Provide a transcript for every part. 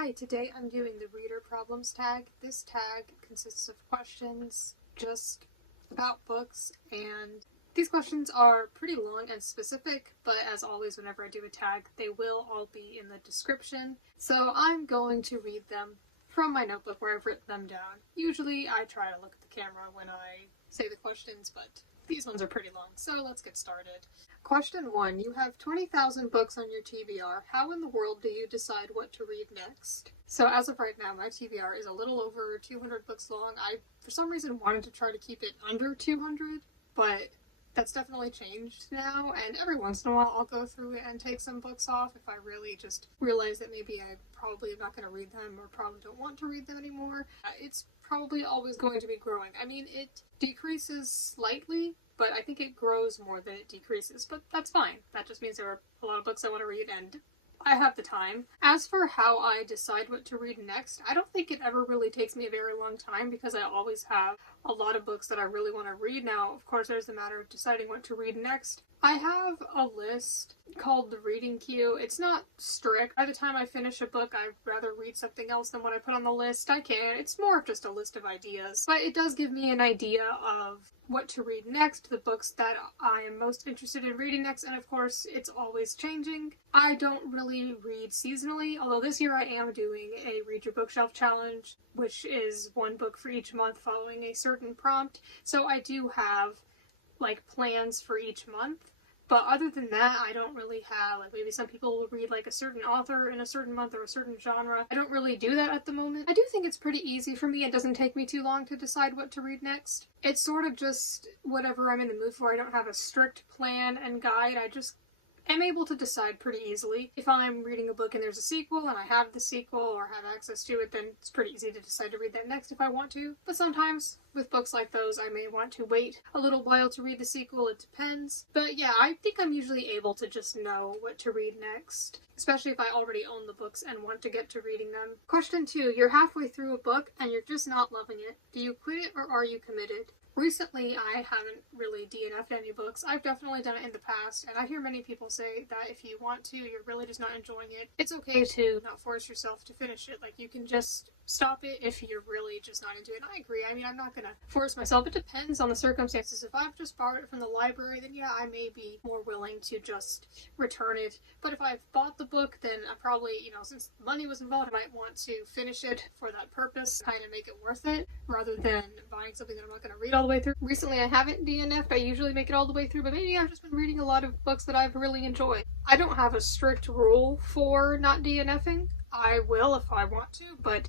Hi, today I'm doing the reader problems tag. This tag consists of questions just about books, and these questions are pretty long and specific, but as always whenever I do a tag, they will all be in the description. So I'm going to read them from my notebook where I've written them down. Usually I try to look at the camera when I say the questions, but these ones are pretty long, so let's get started. Question 1. You have 20,000 books on your TBR. How in the world do you decide what to read next? So as of right now, my TBR is a little over 200 books long. I, for some reason, wanted to try to keep it under 200, but that's definitely changed now, and every once in a while I'll go through it and take some books off if I really just realize that maybe I probably am not going to read them or probably don't want to read them anymore. It's probably always going to be growing. I mean, it decreases slightly, but I think it grows more than it decreases, but that's fine. That just means there are a lot of books I want to read and I have the time. As for how I decide what to read next, I don't think it ever really takes me a very long time because I always have a lot of books that I really want to read. Now, of course, there's the matter of deciding what to read next. I have a list called the reading queue. It's not strict. By the time I finish a book, I'd rather read something else than what I put on the list. I can. It's more of just a list of ideas. But it does give me an idea of what to read next, the books that I am most interested in reading next, and of course, it's always changing. I don't really read seasonally, although this year I am doing a Read Your Bookshelf challenge, which is one book for each month following a certain prompt. So I do have plans for each month. But other than that, I don't really have, maybe some people will read a certain author in a certain month or a certain genre. I don't really do that at the moment. I do think it's pretty easy for me. It doesn't take me too long to decide what to read next. It's sort of just whatever I'm in the mood for. I don't have a strict plan and guide. I just am able to decide pretty easily. If I'm reading a book and there's a sequel and I have the sequel or have access to it, then it's pretty easy to decide to read that next if I want to. But sometimes with books like those, I may want to wait a little while to read the sequel. It depends. But yeah, I think I'm usually able to just know what to read next, especially if I already own the books and want to get to reading them. Question 2. You're halfway through a book and you're just not loving it. Do you quit it or are you committed? Recently, I haven't really DNF'd any books. I've definitely done it in the past, and I hear many people say that if you want to, you're really just not enjoying it. It's okay to not force yourself to finish it. You can just stop it if you're really just not into it. And I agree. I mean, I'm not gonna force myself. It depends on the circumstances. If I've just borrowed it from the library, then yeah, I may be more willing to just return it. But if I've bought the book, then I probably, since money was involved, I might want to finish it for that purpose, kind of make it worth it, rather than buying something that I'm not gonna read all the way through. Recently, I haven't DNF'd. I usually make it all the way through, but maybe I've just been reading a lot of books that I've really enjoyed. I don't have a strict rule for not DNFing. I will if I want to, but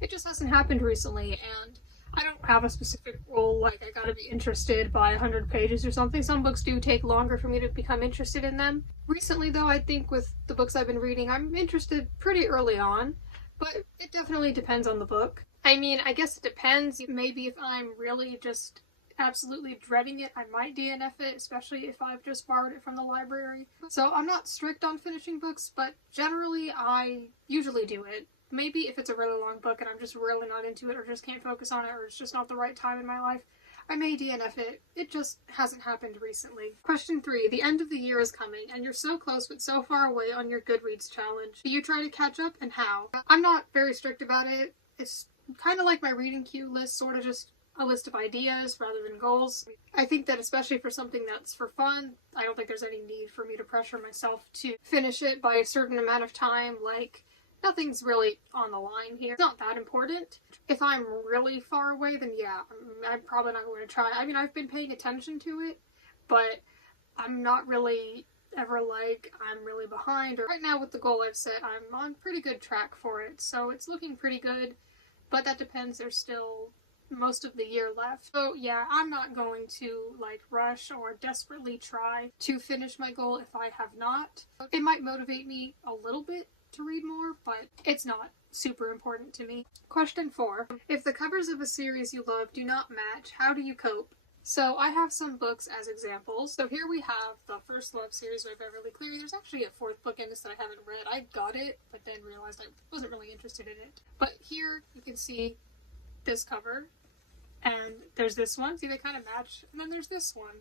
it just hasn't happened recently, and I don't have a specific rule, I gotta be interested by 100 pages or something. Some books do take longer for me to become interested in them. Recently, though, I think with the books I've been reading, I'm interested pretty early on, but it definitely depends on the book. I mean, I guess it depends. Maybe if I'm really just absolutely dreading it, I might DNF it, especially if I've just borrowed it from the library. So I'm not strict on finishing books, but generally I usually do it. Maybe if it's a really long book and I'm just really not into it or just can't focus on it or it's just not the right time in my life, I may DNF it. It just hasn't happened recently. Question 3. The end of the year is coming and you're so close but so far away on your Goodreads challenge. Do you try to catch up and how? I'm not very strict about it. It's kind of like my reading queue list, sort of just a list of ideas rather than goals. I think that especially for something that's for fun, I don't think there's any need for me to pressure myself to finish it by a certain amount of time. Nothing's really on the line here. It's not that important. If I'm really far away, then yeah, I'm probably not going to try. I mean, I've been paying attention to it, but I'm not really ever I'm really behind. Or right now with the goal I've set, I'm on pretty good track for it, so it's looking pretty good, but that depends. There's still most of the year left. So yeah, I'm not going to rush or desperately try to finish my goal if I have not. It might motivate me a little bit to read more, but it's not super important to me. Question 4. If the covers of a series you love do not match, how do you cope? So I have some books as examples. So here we have the First Love series by Beverly Cleary. There's actually a 4th book in this that I haven't read. I got it, but then realized I wasn't really interested in it. But here you can see this cover, and there's this one. See, they kind of match. And then there's this one.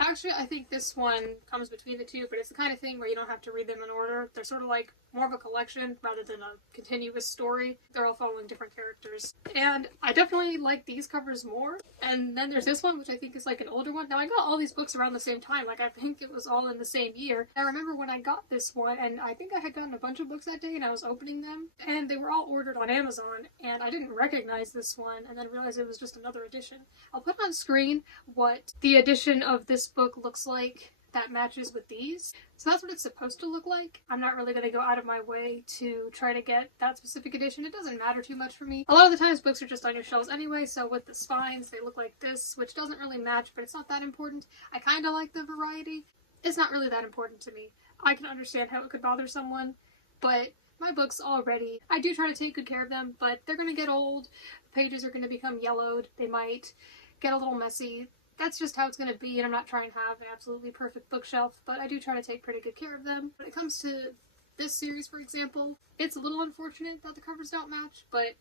Actually, I think this one comes between the two, but it's the kind of thing where you don't have to read them in order. They're sort of more of a collection rather than a continuous story. They're all following different characters. And I definitely like these covers more. And then there's this one, which I think is like an older one. Now, I got all these books around the same time. Like, I think it was all in the same year. I remember when I got this one, and I think I had gotten a bunch of books that day, and I was opening them, and they were all ordered on Amazon, and I didn't recognize this one, and then realized it was just another edition. I'll put on screen what the edition of this book looks like that matches with these. So that's what it's supposed to look like. I'm not really going to go out of my way to try to get that specific edition. It doesn't matter too much for me. A lot of the times books are just on your shelves anyway, so with the spines, they look like this, which doesn't really match, but it's not that important. I kind of like the variety. It's not really that important to me. I can understand how it could bother someone, but my books already, I do try to take good care of them, but they're going to get old. The pages are going to become yellowed. They might get a little messy. That's just how it's going to be, and I'm not trying to have an absolutely perfect bookshelf, but I do try to take pretty good care of them. When it comes to this series, for example, it's a little unfortunate that the covers don't match, but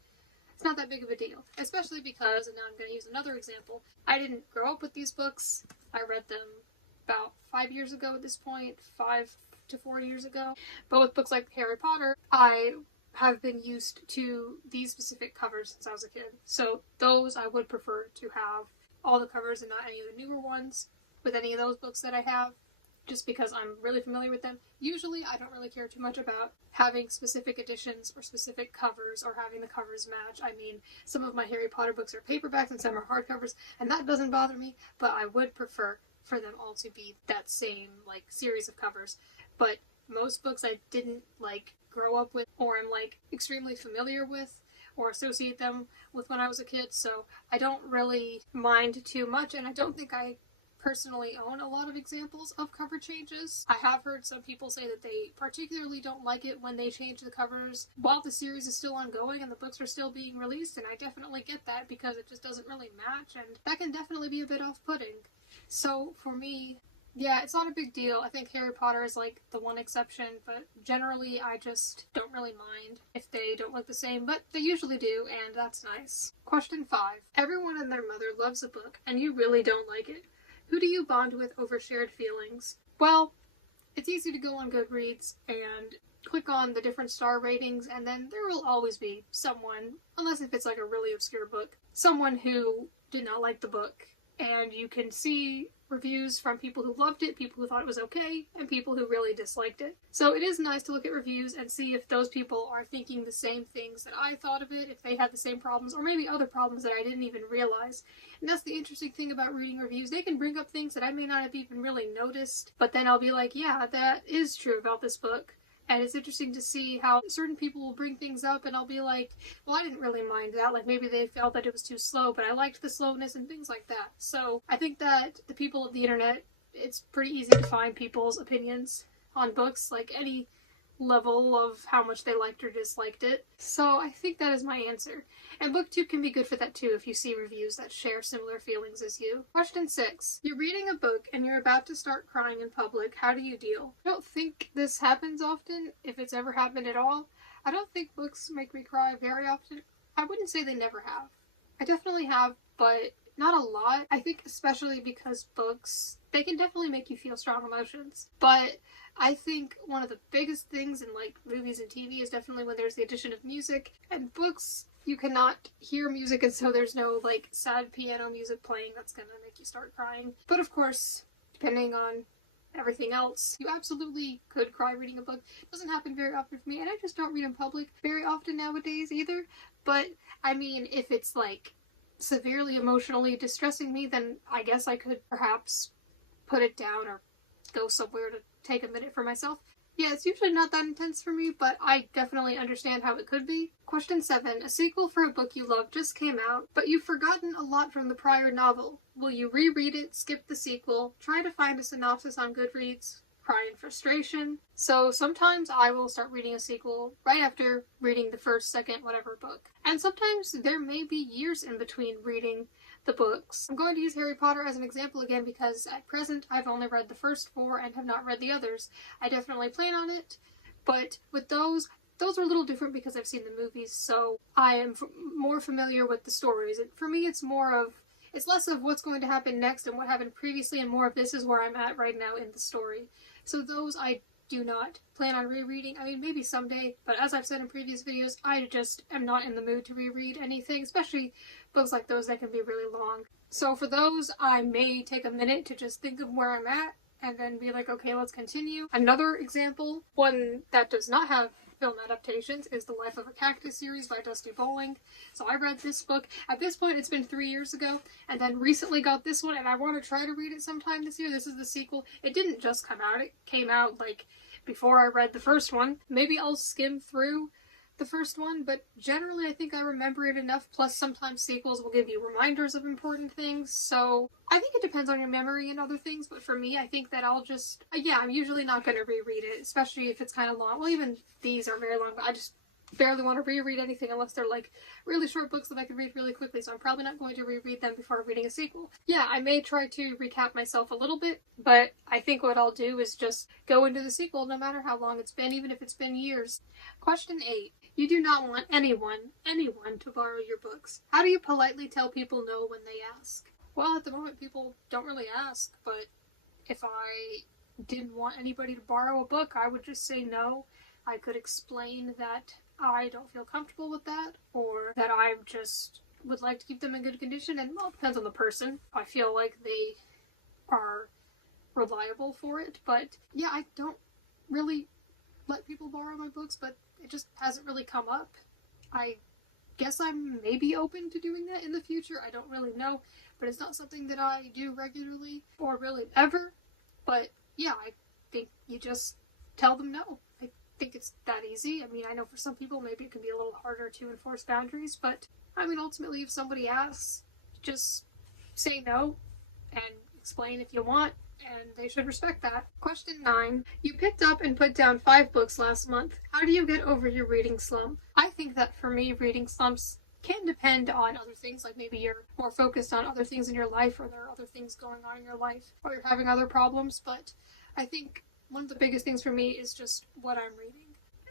it's not that big of a deal. Especially because, and now I'm going to use another example, I didn't grow up with these books. I read them about 5 years ago at this point, 5 to 4 years ago. But with books like Harry Potter, I have been used to these specific covers since I was a kid. So those I would prefer to have all the covers and not any of the newer ones with any of those books that I have, just because I'm really familiar with them. Usually I don't really care too much about having specific editions or specific covers or having the covers match. I mean, some of my Harry Potter books are paperbacks and some are hardcovers, and that doesn't bother me, but I would prefer for them all to be that same like series of covers. But most books I didn't like grow up with or am like extremely familiar with or associate them with when I was a kid, so I don't really mind too much, and I don't think I personally own a lot of examples of cover changes. I have heard some people say that they particularly don't like it when they change the covers while the series is still ongoing and the books are still being released, and I definitely get that because it just doesn't really match, and that can definitely be a bit off-putting. So for me, yeah, it's not a big deal. I think Harry Potter is like the one exception, but generally I just don't really mind if they don't look the same, but they usually do, and that's nice. Question 5. Everyone and their mother loves a book, and you really don't like it. Who do you bond with over shared feelings? Well, it's easy to go on Goodreads and click on the different star ratings, and then there will always be someone, unless if it's like a really obscure book, someone who did not like the book. And you can see reviews from people who loved it, people who thought it was okay, and people who really disliked it. So it is nice to look at reviews and see if those people are thinking the same things that I thought of it, if they had the same problems, or maybe other problems that I didn't even realize. And that's the interesting thing about reading reviews. They can bring up things that I may not have even really noticed, but then I'll be like, yeah, that is true about this book. And it's interesting to see how certain people will bring things up and I'll be like, well, I didn't really mind that. Like, maybe they felt that it was too slow, but I liked the slowness and things like that. So I think that the people of the internet, it's pretty easy to find people's opinions on books, like any level of how much they liked or disliked it. So I think that is my answer. And BookTube can be good for that too if you see reviews that share similar feelings as you. Question 6. You're reading a book and you're about to start crying in public. How do you deal? I don't think this happens often, if it's ever happened at all. I don't think books make me cry very often. I wouldn't say they never have. I definitely have, but not a lot. I think especially because books, they can definitely make you feel strong emotions. But I think one of the biggest things in like movies and TV is definitely when there's the addition of music. And books, you cannot hear music, and so there's no like sad piano music playing that's gonna make you start crying. But of course, depending on everything else, you absolutely could cry reading a book. It doesn't happen very often for me, and I just don't read in public very often nowadays either. But I mean, if it's like severely emotionally distressing me, then I guess I could perhaps put it down or go somewhere to take a minute for myself. Yeah, it's usually not that intense for me, but I definitely understand how it could be. Question 7. A sequel for a book you love just came out, but you've forgotten a lot from the prior novel. Will you reread it, skip the sequel, try to find a synopsis on Goodreads, cry in frustration? So sometimes I will start reading a sequel right after reading the first, second, whatever book. And sometimes there may be years in between reading the books. I'm going to use Harry Potter as an example again because at present I've only read the first 4 and have not read the others. I definitely plan on it, but with those are a little different because I've seen the movies, so I am more familiar with the stories. For me, it's less of what's going to happen next and what happened previously, and more of this is where I'm at right now in the story. So those I do not plan on rereading. I mean, maybe someday, but as I've said in previous videos, I just am not in the mood to reread anything, especially books like those that can be really long. So for those, I may take a minute to just think of where I'm at and then be like, okay, let's continue. Another example, one that does not have film adaptations, is The Life of a Cactus series by Dusty Bowling. So I read this book. At this point, it's been 3 years ago, and then recently got this one, and I want to try to read it sometime this year. This is the sequel. It didn't just come out. It came out, like, before I read the first one. Maybe I'll skim through the first one, but generally I think I remember it enough, plus sometimes sequels will give you reminders of important things, so I think it depends on your memory and other things, but for me, I think that I'll just, I'm usually not going to reread it, especially if it's kind of long. Well, even these are very long, but I just barely want to reread anything unless they're like really short books that I can read really quickly, so I'm probably not going to reread them before reading a sequel. Yeah, I may try to recap myself a little bit, but I think what I'll do is just go into the sequel no matter how long it's been, even if it's been years. Question 8. You do not want anyone to borrow your books. How do you politely tell people no when they ask? Well, at the moment people don't really ask, but if I didn't want anybody to borrow a book, I would just say no. I could explain that I don't feel comfortable with that, or that I just would like to keep them in good condition, and well, it depends on the person. I feel like they are reliable for it, but yeah, I don't really let people borrow my books, but it just hasn't really come up. I guess I'm maybe open to doing that in the future. I don't really know, but it's not something that I do regularly or really ever. But yeah, I think you just tell them no. I think it's that easy. I mean, I know for some people maybe it can be a little harder to enforce boundaries, but I mean, ultimately, if somebody asks, just say no and explain if you want, and they should respect that. Question 9. You picked up and put down 5 books last month. How do you get over your reading slump? I think that for me, reading slumps can depend on other things, like maybe you're more focused on other things in your life, or there are other things going on in your life, or you're having other problems, but I think one of the biggest things for me is just what I'm reading.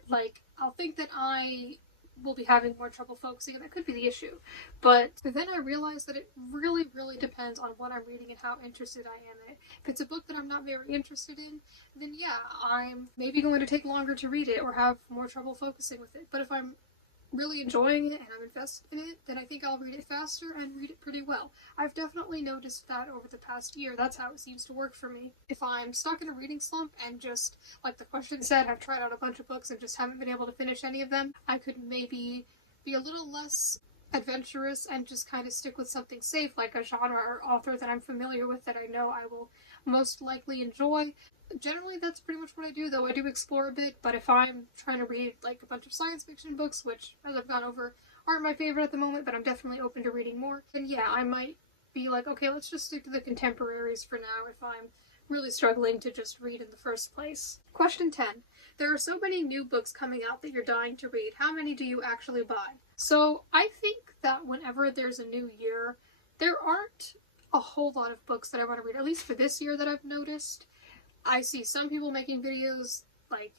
Like, I'll think that I will be having more trouble focusing, and that could be the issue. But then I realize that it really, really depends on what I'm reading and how interested I am in it. If it's a book that I'm not very interested in, then yeah, I'm maybe going to take longer to read it or have more trouble focusing with it. But if I'm really enjoying it and I'm invested in it, then I think I'll read it faster and read it pretty well. I've definitely noticed that over the past year. That's how it seems to work for me. If I'm stuck in a reading slump and just, like the question said, I've tried out a bunch of books and just haven't been able to finish any of them, I could maybe be a little less adventurous and just kind of stick with something safe, like a genre or author that I'm familiar with that I know I will most likely enjoy. Generally, that's pretty much what I do, though I do explore a bit, but if I'm trying to read like a bunch of science fiction books, which, as I've gone over, aren't my favorite at the moment, but I'm definitely open to reading more, then yeah, I might be like, okay, let's just stick to the contemporaries for now if I'm really struggling to just read in the first place. Question 10. There are so many new books coming out that you're dying to read. How many do you actually buy? So I think that whenever there's a new year, there aren't a whole lot of books that I want to read, at least for this year that I've noticed. I see some people making videos like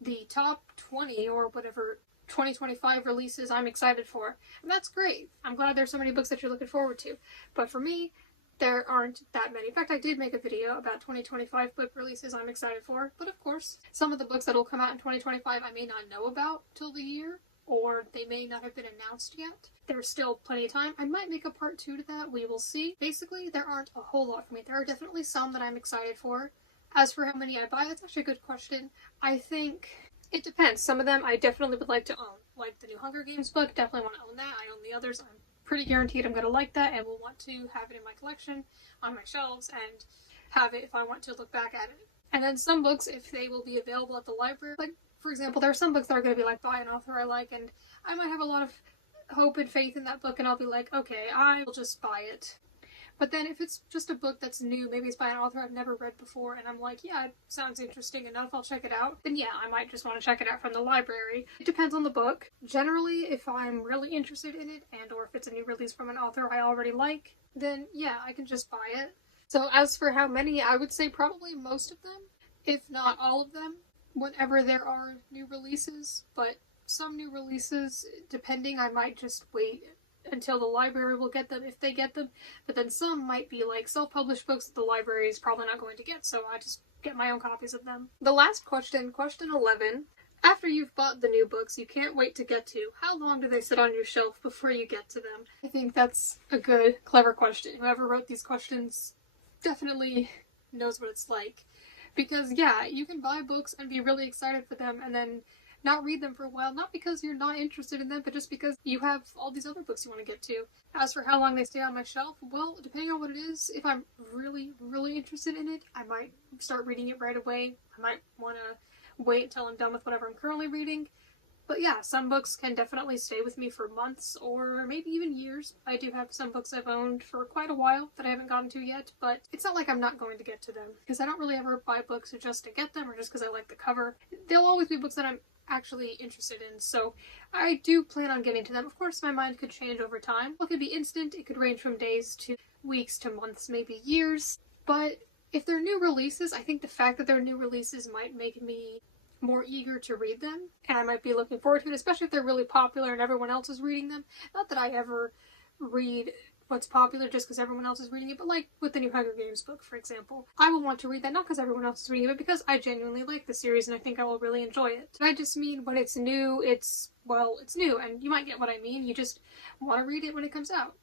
the top 20 or whatever 2025 releases I'm excited for, and that's great. I'm glad there's so many books that you're looking forward to, but for me, there aren't that many. In fact, I did make a video about 2025 book releases I'm excited for, but of course, some of the books that will come out in 2025 I may not know about till the year, or they may not have been announced yet. There's still plenty of time. I might make a part 2 to that, we will see. Basically, there aren't a whole lot for me. There are definitely some that I'm excited for. As for how many I buy, that's actually a good question. I think it depends. Some of them I definitely would like to own. Like the new Hunger Games book, definitely want to own that. I own the others. I'm pretty guaranteed I'm going to like that and will want to have it in my collection, on my shelves, and have it if I want to look back at it. And then some books, if they will be available at the library, like, for example, there are some books that are going to be like, by an author I like, and I might have a lot of hope and faith in that book, and I'll be like, okay, I will just buy it. But then if it's just a book that's new, maybe it's by an author I've never read before, and I'm like, yeah, it sounds interesting enough, I'll check it out, then yeah, I might just want to check it out from the library. It depends on the book. Generally, if I'm really interested in it, and or if it's a new release from an author I already like, then yeah, I can just buy it. So as for how many, I would say probably most of them, if not all of them, whenever there are new releases, but some new releases, depending, I might just wait until the library will get them if they get them. But then some might be like self-published books that the library is probably not going to get, so I just get my own copies of them. The last question, question 11. After you've bought the new books you can't wait to get to, how long do they sit on your shelf before you get to them? I think that's a good, clever question. Whoever wrote these questions definitely knows what it's like. Because yeah, you can buy books and be really excited for them and then not read them for a while, not because you're not interested in them, but just because you have all these other books you want to get to. As for how long they stay on my shelf, well, depending on what it is, if I'm really, really interested in it, I might start reading it right away. I might want to wait until I'm done with whatever I'm currently reading. But yeah, some books can definitely stay with me for months or maybe even years. I do have some books I've owned for quite a while that I haven't gotten to yet, but it's not like I'm not going to get to them, because I don't really ever buy books just to get them or just because I like the cover. They'll always be books that I'm actually interested in, so I do plan on getting to them. Of course, my mind could change over time. It could be instant, it could range from days to weeks to months, maybe years, but if they're new releases, I think the fact that they're new releases might make me more eager to read them, and I might be looking forward to it, especially if they're really popular and everyone else is reading them. Not that I ever read what's popular just because everyone else is reading it, but like with the new Hunger Games book, for example. I will want to read that not because everyone else is reading it, but because I genuinely like the series and I think I will really enjoy it. I just mean when it's new, it's new, and you might get what I mean. You just want to read it when it comes out.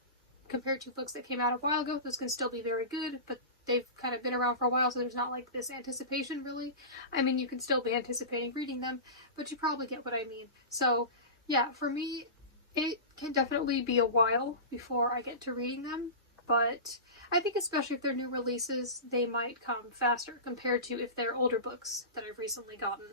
Compared to books that came out a while ago, those can still be very good, but they've kind of been around for a while, so there's not like this anticipation really. I mean, you can still be anticipating reading them, but you probably get what I mean. So yeah, for me, it can definitely be a while before I get to reading them, but I think especially if they're new releases, they might come faster compared to if they're older books that I've recently gotten.